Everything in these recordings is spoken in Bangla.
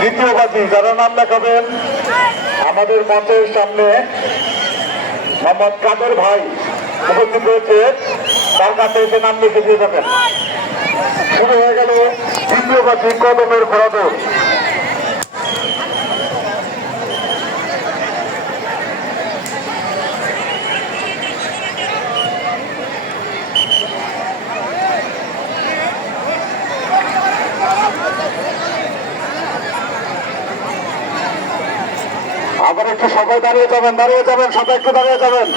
দ্বিতীয় বাজি যারা নাম লেখাবেন আমাদের মঞ্চের সামনে মোহাম্মদ কাদের ভাই উপস্থিত রয়েছে, তার কাছে এসে নাম লিখে দিয়ে যাবেন। শুরু হয়ে গেল দ্বিতীয় বাজি কদমের ঘোড়াদৌড়। আবার একটু সবাই দাঁড়িয়ে যাবেন, সবাই একটু দাঁড়িয়ে যাবেন।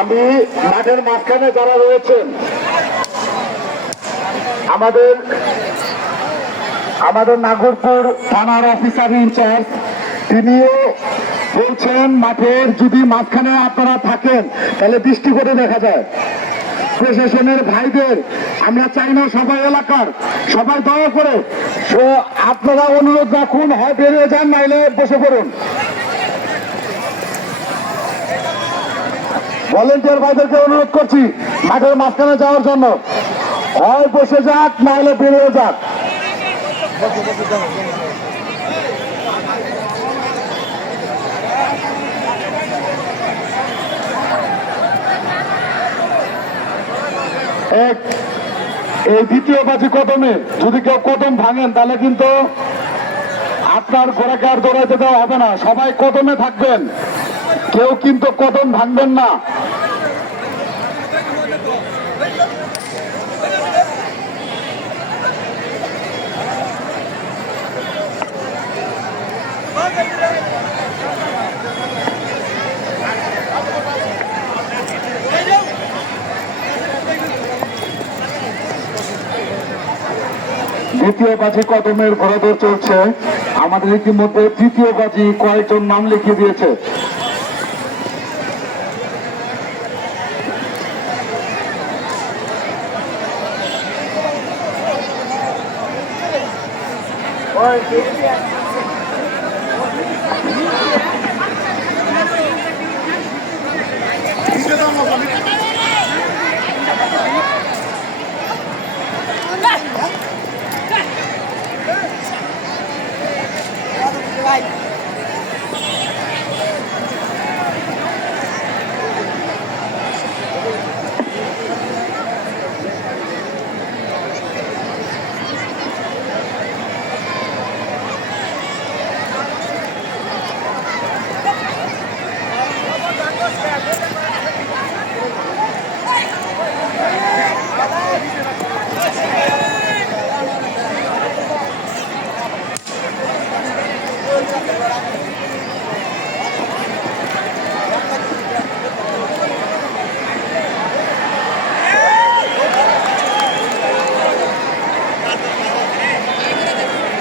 আমি মাঠের মাঝখানে যারা রয়েছেন আমাদের নাগরপুর থানার অফিসার ইনচার্জ, তিনিও বলছেন মাঠের যদি মাঝখানে আপনারা থাকেন তাহলে দৃষ্টি করে দেখা যায়। প্রশাসনের ভাইদের আমরা চাই না সবাই এলাকার সবাই দয়া করে আপনারা অনুরোধ রাখুন, হয় বেরিয়ে যান নাইলে বসে পড়ুন। ভলেন্টিয়ার ভাইদেরকে অনুরোধ করছি মাঠের মাঝখানে যাওয়ার জন্য, হয় বসে যাক নাহলে বেরিয়ে যাক। এই দ্বিতীয় বাজি কদমে যদি কেউ কদম ভাঙেন তাহলে কিন্তু আপনার ঘোড়াকে আর দৌড়াইতে দেওয়া হবে না। সবাই কদমে থাকবেন, কেউ কিন্তু কদম ভাঙবেন না। দ্বিতীয় বাজি কদমের ঘোড়াদৌড় চলছে। আমাদের ইতিমধ্যে তৃতীয় বাজি কয়েকজন নাম লিখিয়ে দিয়েছে।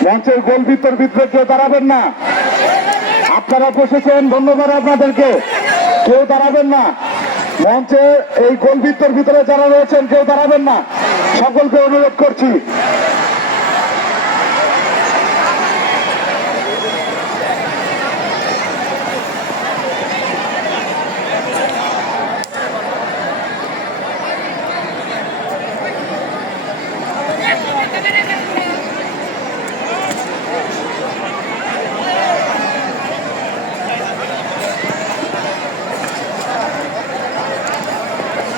মঞ্চের গোল ভিতরে কেউ দাঁড়াবেন না। আপনারা বসেছেন, ধন্যবাদ আপনাদেরকে। কেউ দাঁড়াবেন না মঞ্চে, এই গোল ভিতরে যারা রয়েছেন কেউ দাঁড়াবেন না, সকলকে অনুরোধ করছি।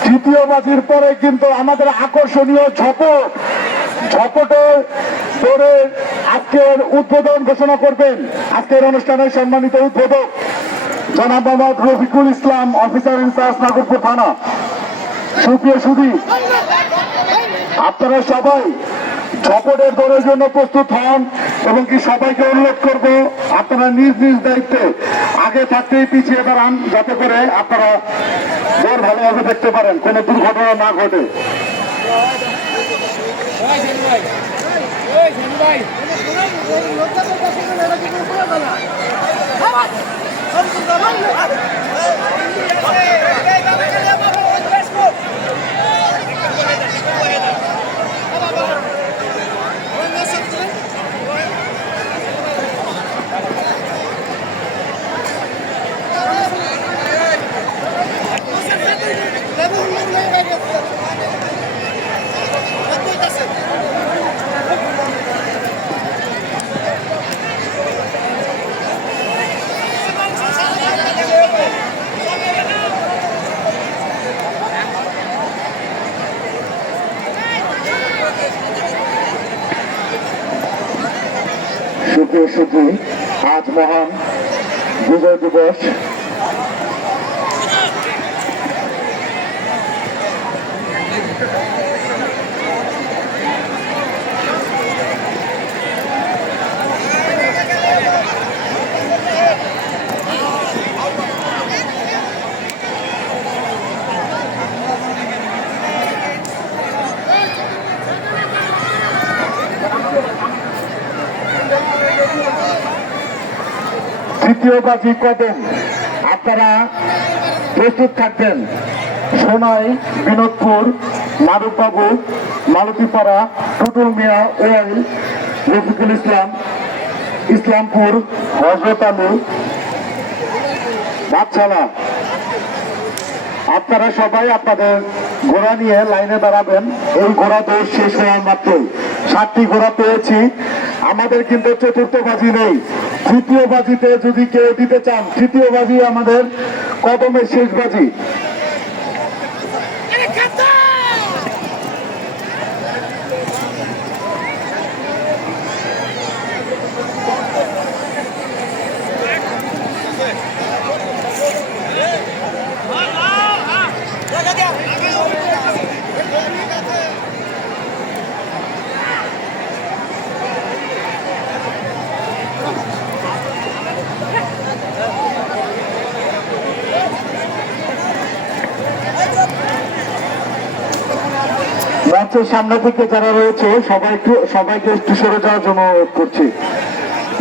তৃতীয় বাজির পরে কিন্তু আমাদের আকর্ষণীয় ঝপটে পরে আজকের উদ্বোধন ঘোষণা করবেন। আজকের অনুষ্ঠানের সম্মানিত উদ্বোধক জনাব মোহাম্মদ রফিকুল ইসলাম, অফিসার ইনচার্জ নাগরপুর থানা। সুপ্রিয় সুধী, আপনারা সবাই ঝপটের দৌড়ের জন্য প্রস্তুত হন। এবং কি সবাইকে অনুরোধ করব আপনারা নিজ নিজ দায়িত্বে আগে থাকতেই পিছিয়ে দাঁড়ান, যাতে করে আপনারা দৌড় ভালোভাবে দেখতে পারেন, কোনো দুর্ঘটনা না ঘটে। সুপ্রিয় সুধী, আজ মহান বিজয় দিবস। তৃতীয় বাজি কদম, আপনারা প্রস্তুত থাকবেন। সোনাই, বিনোদপুর, মারুফবাবু, মালতীপাড়া, টুটুল মিয়া, ওয়াইল, রফিকুল ইসলাম, ইসলামপুর, হজরত আলু, বাদশালা। আপনারা সবাই আপনাদের ঘোড়া নিয়ে লাইনে দাঁড়াবেন। এই ঘোড়া দৌড় শেষ হওয়ার মাত্রই 7টি ঘোড়া পেয়েছি। আমাদের কিন্তু চতুর্থ বাজি নেই। তৃতীয় বাজিতে যদি কেউ দিতে চান, তৃতীয় বাজি আমাদের কদমের শেষ বাজি। মঞ্চের সামনে থেকে যারা রয়েছে সবাইকে একটু সরে যাওয়ার জন্য অনুরোধ করছি।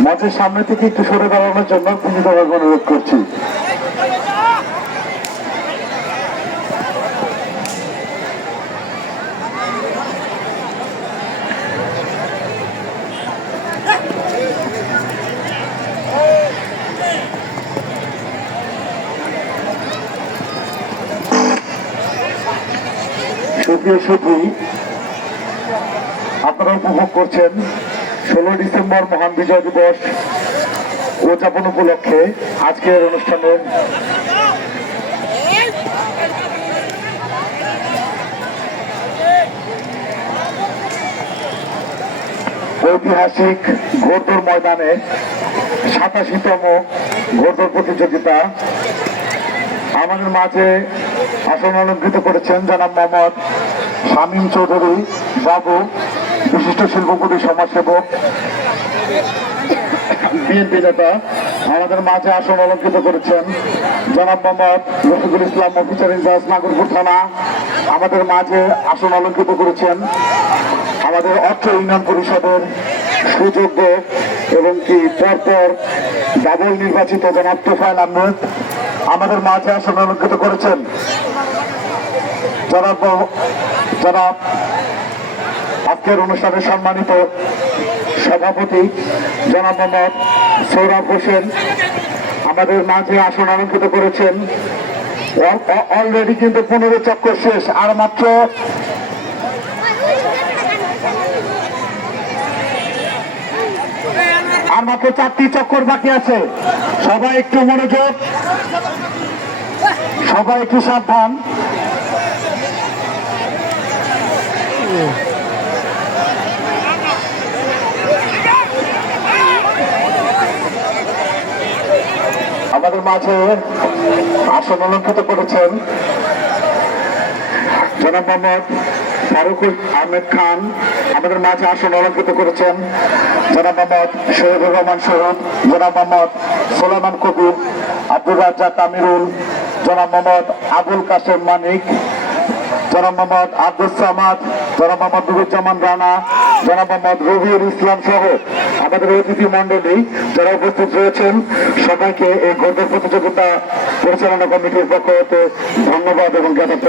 মঞ্চের সামনে থেকে একটু সরে দাঁড়ানোর জন্য বিনীতভাবে অনুরোধ করছি। সুপ্রিয় সুধী, আপনারা উপভোগ করছেন 16 ডিসেম্বর মহান বিজয় দিবস উদযাপন উপলক্ষে আজকের অনুষ্ঠানের ঐতিহাসিক ঘোড়দৌড় ময়দানে 87তম ঘোড়দৌড় প্রতিযোগিতা। আমাদের মাঝে আসন অলঙ্কৃত করেছেন জনাব মোহাম্মদ শামীম চৌধুরী বাবু, বিশিষ্ট শিল্পপতি, সমাজসেবক, বিএনপি নেতা। আমাদের মাঝে আসন অলঙ্কৃত করেছেন জনাব মোহাম্মদ রফিকুল ইসলাম, অফিসার ইনচার্জ, নাগরপুর থানা। আমাদের মাঝে আসন অলঙ্কৃত করেছেন আমাদের অর্থ ইউনিয়ন পরিষদের সুযোগ্য এবং কি পরপর ডাবল নির্বাচিত জনাব তোফায়েল আহমেদ। আমাদের মাঝে আসন অলঙ্কৃত করেছেন জনাব আজকের অনুষ্ঠানের সম্মানিত সভাপতি জনাব মোহাম্মদ সৌরভ হোসেন। আমাদের মাঝে আসন অলঙ্কৃত করেছেন। অলরেডি কিন্তু 15 চক্কর শেষ, আর মাত্র আর মাত্র 4টি চক্কর বাকি আছে। সবাই একটু মনোযোগ, সবাই একটু সাবধান। আমাদের মাঝে আসন অলঙ্কৃত করেছেন জনাব মোহাম্মদ ফারুক আহমেদ খান আমাদের মাঝে আসন অলঙ্কৃত করেছেন। জনাব মোহাম্মদ শহীদুর রহমান শহীদ, জনাব মোহাম্মদ সোলাইমান কবির, আব্দুর রাজ্জাক আমিরুল, জনাব মোহাম্মদ আবুল কাশেম মানিক, জনাব মোহাম্মদ আব্দুল সামাদ, জনাব মোহাম্মদ নুরুজ্জামান রানা, জনাব মোহাম্মদ রবিউল ইসলাম সহ আমাদের অতিথি মন্ডলী যারা উপস্থিত রয়েছেন সবাইকে এই গদ্য প্রতিযোগিতা পরিচালনা কমিটির পক্ষ হতে ধন্যবাদ এবং জ্ঞাপন